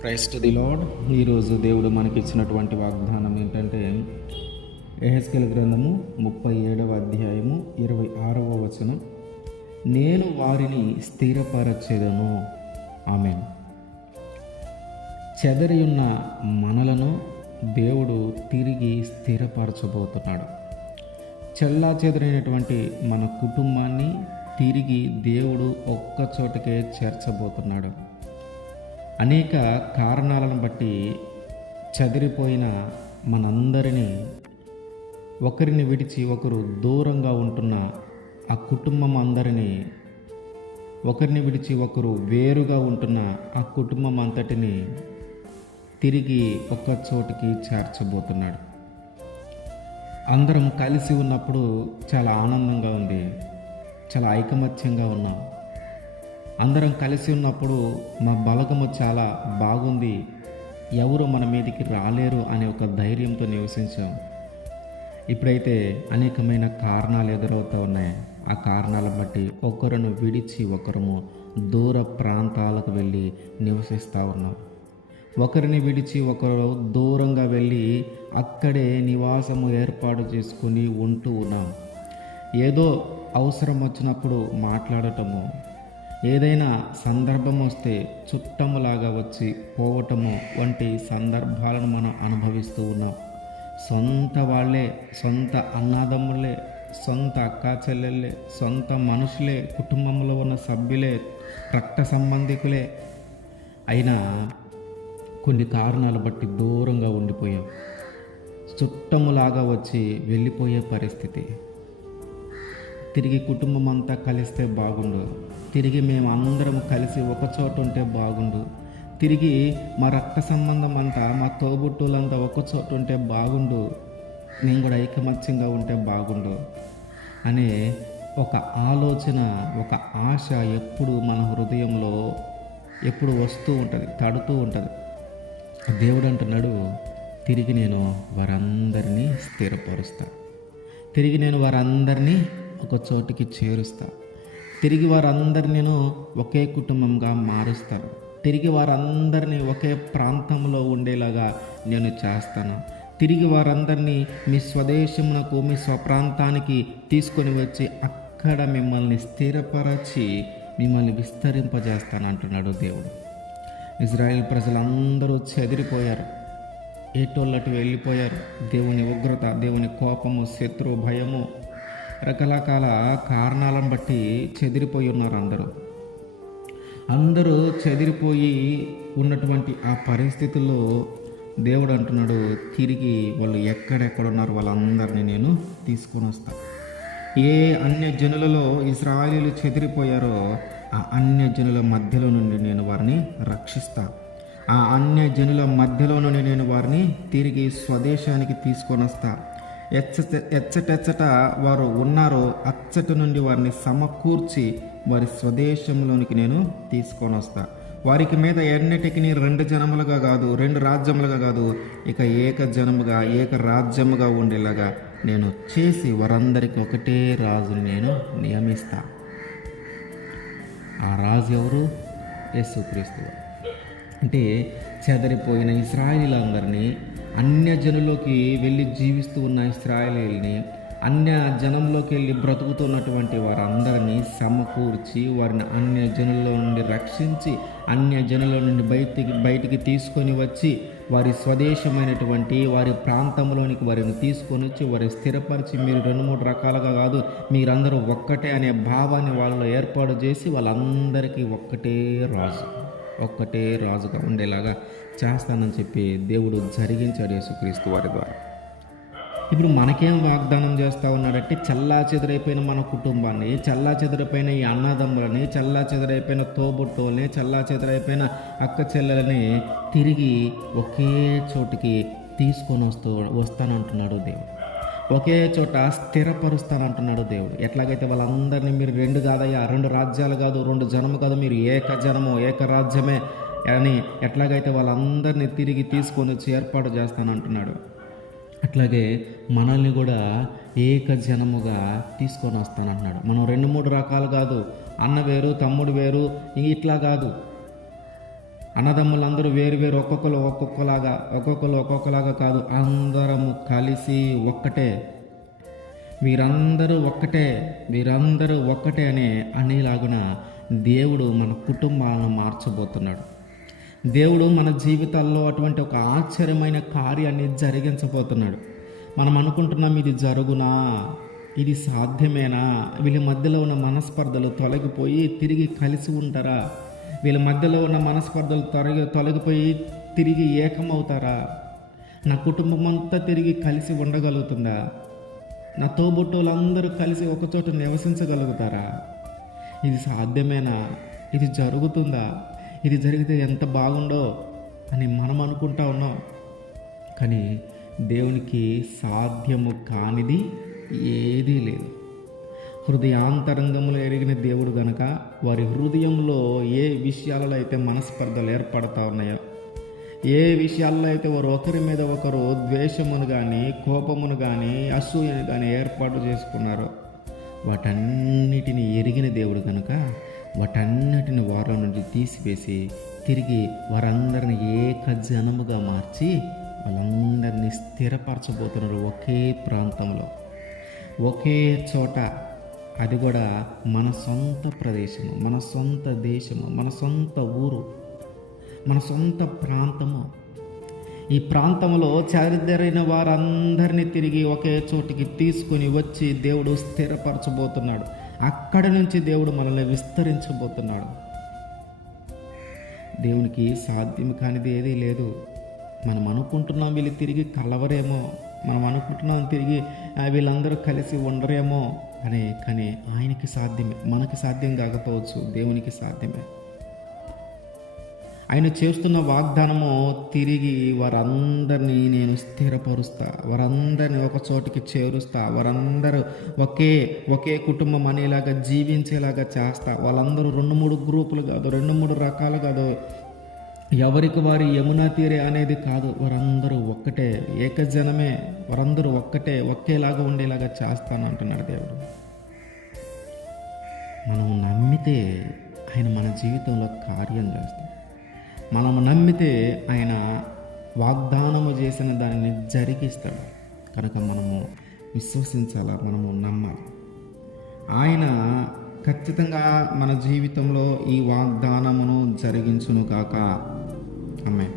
Christ the lord ఈరోజు దేవుడు మనకి ఇచ్చినటువంటి వాగ్దానం ఏంటంటే ఎహెస్కెల్ గ్రంథము ముప్పై ఏడవ అధ్యాయము ఇరవై ఆరవ వచనం. నేను వారిని స్థిరపరచెదను. ఆమె చెదరియున్న మనలను దేవుడు తిరిగి స్థిరపరచబోతున్నాడు. చెల్లా చెదరైనటువంటి మన కుటుంబాన్ని తిరిగి దేవుడు ఒక్క చోటకే చేర్చబోతున్నాడు. అనేక కారణాలను బట్టి చెదిరిపోయిన మనందరినీ ఒకరిని విడిచి ఒకరు దూరంగా ఉంటున్న ఆ కుటుంబం అందరినీ ఒకరిని విడిచి ఒకరు వేరుగా ఉంటున్న ఆ కుటుంబం అంతటిని తిరిగి ఒక్క చోటికి చేర్చబోతున్నాడు. అందరం కలిసి ఉన్నప్పుడు చాలా ఆనందంగా ఉంది చాలా ఐకమత్యంగా ఉన్నాం. అందరం కలిసి ఉన్నప్పుడు మా బలగము చాలా బాగుంది. ఎవరు మన మీదకి రాలేరు అనే ఒక ధైర్యంతో నివసించాం. ఇప్పుడైతే అనేకమైన కారణాలు ఎదురవుతూ ఉన్నాయి. ఆ కారణాలను బట్టి ఒకరిని విడిచి ఒకరము దూర ప్రాంతాలకు వెళ్ళి నివసిస్తూ ఉన్నాం. ఒకరిని విడిచి ఒకరు దూరంగా వెళ్ళి అక్కడే నివాసము ఏర్పాటు చేసుకుని ఉంటూ ఉన్నాం. ఏదో అవసరం వచ్చినప్పుడు మాట్లాడటము ఏదైనా సందర్భం వస్తే చుట్టములాగా వచ్చి పోవటము వంటి సందర్భాలను మనం అనుభవిస్తూ ఉన్నాం. సొంత వాళ్ళే సొంత అన్నాదమ్ములే సొంత అక్కా చెల్లెళ్ళే సొంత మనుషులే కుటుంబంలో ఉన్న సభ్యులే రక్త సంబంధికులే. అయినా కొన్ని కారణాలు బట్టి దూరంగా ఉండిపోయాం. చుట్టములాగా వచ్చి వెళ్ళిపోయే పరిస్థితి. తిరిగి కుటుంబం అంతా కలిస్తే బాగుండు. తిరిగి మేము అందరం కలిసి ఒక చోట ఉంటే బాగుండు. తిరిగి మా రక్త సంబంధం అంతా మా తోబుట్టులంతా ఒక చోట ఉంటే బాగుండు. నేను కూడా ఐకమత్యంగా ఉంటే బాగుండు. అనే ఒక ఆలోచన ఒక ఆశ ఎప్పుడు మన హృదయంలో ఎప్పుడు వస్తూ ఉంటుంది తడుతూ ఉంటుంది. దేవుడు అంటున్నాడు తిరిగి నేను వారందరినీ స్థిరపరుస్తా. తిరిగి నేను వారందరినీ ఒక చోటికి చేరుస్తా. తిరిగి వారందరినీ నేను ఒకే కుటుంబంగా మారుస్తాను. తిరిగి వారందరినీ ఒకే ప్రాంతంలో ఉండేలాగా నేను చేస్తాను. తిరిగి వారందరినీ మీ స్వదేశమునకు మీ స్వప్రాంతానికి తీసుకొని వచ్చి అక్కడ మిమ్మల్ని స్థిరపరచి మిమ్మల్ని విస్తరింపజేస్తాను అంటున్నాడు దేవుడు. ఇజ్రాయెల్ ప్రజలందరూ చెదిరిపోయారు ఏటోళ్ళటు వెళ్ళిపోయారు. దేవుని ఉగ్రత దేవుని కోపము శత్రు భయము రకరకాల కారణాలను బట్టి చెదిరిపోయి ఉన్నారు అందరూ. అందరూ చెదిరిపోయి ఉన్నటువంటి ఆ పరిస్థితుల్లో దేవుడు అంటున్నాడు తిరిగి వాళ్ళు ఎక్కడెక్కడ ఉన్నారు వాళ్ళందరినీ నేను తీసుకొని వస్తాను ఏ అన్య జనులలో ఇస్రాయలీలు చెదిరిపోయారో ఆ అన్య జనుల మధ్యలో నుండి నేను వారిని రక్షిస్తా. ఆ అన్య జనుల మధ్యలో నుండి నేను వారిని తిరిగి స్వదేశానికి తీసుకొని వస్తాను ఎచ్చట ఎచ్చటెచ్చట వారు ఉన్నారో అచ్చట నుండి వారిని సమకూర్చి వారి స్వదేశంలోనికి నేను తీసుకొని వస్తా. వారికి మీద ఎన్నటికి రెండు జనములుగా కాదు రెండు రాజ్యములుగా కాదు ఇక ఏక జనముగా ఏక రాజ్యముగా ఉండేలాగా నేను చేసి వారందరికీ ఒకటే రాజుని నేను నియమిస్తా. ఆ రాజు ఎవరు? యేసుక్రీస్తు. అంటే చెదరిపోయిన ఇస్రాయిలందరినీ అన్య జనులోకి వెళ్ళి జీవిస్తూ ఉన్న ఇస్రాయలీల్ని అన్య జనంలోకి వెళ్ళి బ్రతుకుతున్నటువంటి వారందరినీ సమకూర్చి వారిని అన్య జనుల నుండి రక్షించి అన్య జనుల నుండి బయటికి బయటికి తీసుకొని వచ్చి వారి స్వదేశమైనటువంటి వారి ప్రాంతంలోనికి వారిని తీసుకొని వచ్చి వారిని స్థిరపరిచి మీరు రెండు మూడు రకాలుగా కాదు మీరందరూ ఒక్కటే అనే భావాన్ని వాళ్ళలో ఏర్పాటు చేసి వాళ్ళందరికీ ఒక్కటే రాజు ఒక్కటే రాజుగా ఉండేలాగా చేస్తానని చెప్పి దేవుడు జరిగించాడు యేసుక్రీస్తు వారి ద్వారా. ఇప్పుడు మనకేం వాగ్దానం చేస్తూ ఉన్నాడంటే చల్లా చెదరైపోయిన మన కుటుంబాన్ని చల్లా చెదరైపోయిన ఈ అన్నదమ్ములని చల్లా చెదరైపోయిన తోబుట్టోల్ని చల్లా చెదరైపోయిన అక్క చెల్లెలని తిరిగి ఒకే చోటికి తీసుకొని వస్తూ వస్తానంటున్నాడు దేవుడు. ఒకే చోట స్థిరపరుస్తానంటున్నాడు దేవుడు. ఎట్లాగైతే వాళ్ళందరినీ మీరు రెండు కాదయ్యా రెండు రాజ్యాలు కాదు రెండు జనము కాదు మీరు ఏక జనము ఏక రాజ్యమే అని ఎట్లాగైతే వాళ్ళందరినీ తిరిగి తీసుకొని వచ్చి ఏర్పాటు చేస్తానంటున్నాడు. అట్లాగే మనల్ని కూడా ఏక జనముగా తీసుకొని వస్తానంటున్నాడు. మనం రెండు మూడు రకాలు కాదు అన్న వేరు తమ్ముడు వేరు ఇట్లా కాదు. అన్నదమ్ములందరూ వేరు వేరు ఒక్కొక్కరు ఒక్కొక్కలాగా ఒక్కొక్కరు ఒక్కొక్కలాగా కాదు అందరము కలిసి ఒక్కటే. వీరందరూ ఒక్కటే వీరందరూ ఒక్కటే అనే అనేలాగున దేవుడు మన కుటుంబాలను మార్చబోతున్నాడు. దేవుడు మన జీవితాల్లో అటువంటి ఒక ఆశ్చర్యమైన కార్యాన్ని జరిగించబోతున్నాడు. మనం అనుకుంటున్నాం ఇది జరుగునా? ఇది సాధ్యమేనా? వీళ్ళ మధ్యలో ఉన్న మనస్పర్ధలు తొలగిపోయి తిరిగి కలిసి ఉంటారా? వీళ్ళ మధ్యలో ఉన్న మనస్పర్ధలు తొలగి తొలగిపోయి తిరిగి ఏకమవుతారా? నా కుటుంబం అంతా తిరిగి కలిసి ఉండగలుగుతుందా? నా తోబుట్టోళ్ళందరూ కలిసి ఒకచోట నివసించగలుగుతారా? ఇది సాధ్యమేనా? ఇది జరుగుతుందా? ఇది జరిగితే ఎంత బాగుండో అని మనం అనుకుంటా ఉన్నాం. కానీ దేవునికి సాధ్యము కానిది ఏదీ లేదు. హృదయాంతరంగంలో ఎరిగిన దేవుడు గనక వారి హృదయంలో ఏ విషయాలలో అయితే మనస్పర్ధలు ఏర్పడతా ఉన్నాయో ఏ విషయాల్లో అయితే వారు ఒకరి మీద ఒకరు ద్వేషమును కానీ కోపమును కానీ అసూయను కానీ ఏర్పాటు చేసుకున్నారో వాటన్నిటిని ఎరిగిన దేవుడు కనుక వాటన్నిటిని వారం నుండి తీసివేసి తిరిగి వారందరిని ఏక జనముగా మార్చి వాళ్ళందరినీ స్థిరపరచబోతున్నారు ఒకే ప్రాంతంలో. ఒకే చోట అది కూడా మన సొంత ప్రదేశము మన సొంత దేశము మన సొంత ఊరు మన సొంత ప్రాంతము. ఈ ప్రాంతంలో చరిదరైన వారందరినీ తిరిగి ఒకే చోటికి తీసుకొని వచ్చి దేవుడు స్థిరపరచబోతున్నాడు. అక్కడి నుంచి దేవుడు మనల్ని విస్తరించబోతున్నాడు. దేవునికి సాధ్యం కానిది ఏదీ లేదు. మనం అనుకుంటున్నాం వీళ్ళు తిరిగి కలవరేమో మనం అనుకుంటున్నాం తిరిగి వీళ్ళందరూ కలిసి ఉండరేమో అని కానీ ఆయనకి సాధ్యమే మనకి సాధ్యం కాకపోవచ్చు దేవునికి సాధ్యమే. ఆయన చేస్తున్న వాగ్దానము తిరిగి వారందరినీ నేను స్థిరపరుస్తా. వారందరినీ ఒక చోటికి చేరుస్తా. వారందరూ ఒకే ఒకే కుటుంబం అనేలాగా జీవించేలాగా చేస్తా. వాళ్ళందరూ రెండు మూడు గ్రూపులు కాదు రెండు మూడు రకాలు కాదు. ఎవరికి వారి యమునా తీరే అనేది కాదు. వారందరూ ఒక్కటే ఏకజనమే. వారందరూ ఒక్కటే ఒకేలాగా ఉండేలాగా చేస్తాను అంటున్నాడు దేవుడు. మనం నమ్మితే ఆయన మన జీవితంలో కార్యం చేస్తాం మనం నమ్మితే ఆయన వాగ్దానము చేసిన దానిని జరిగిస్తాడు. కనుక మనము విశ్వసించాలా? మనము నమ్మాలి? ఆయన ఖచ్చితంగా మన జీవితంలో ఈ వాగ్దానమును జరిగించును కాక అమ్మాయి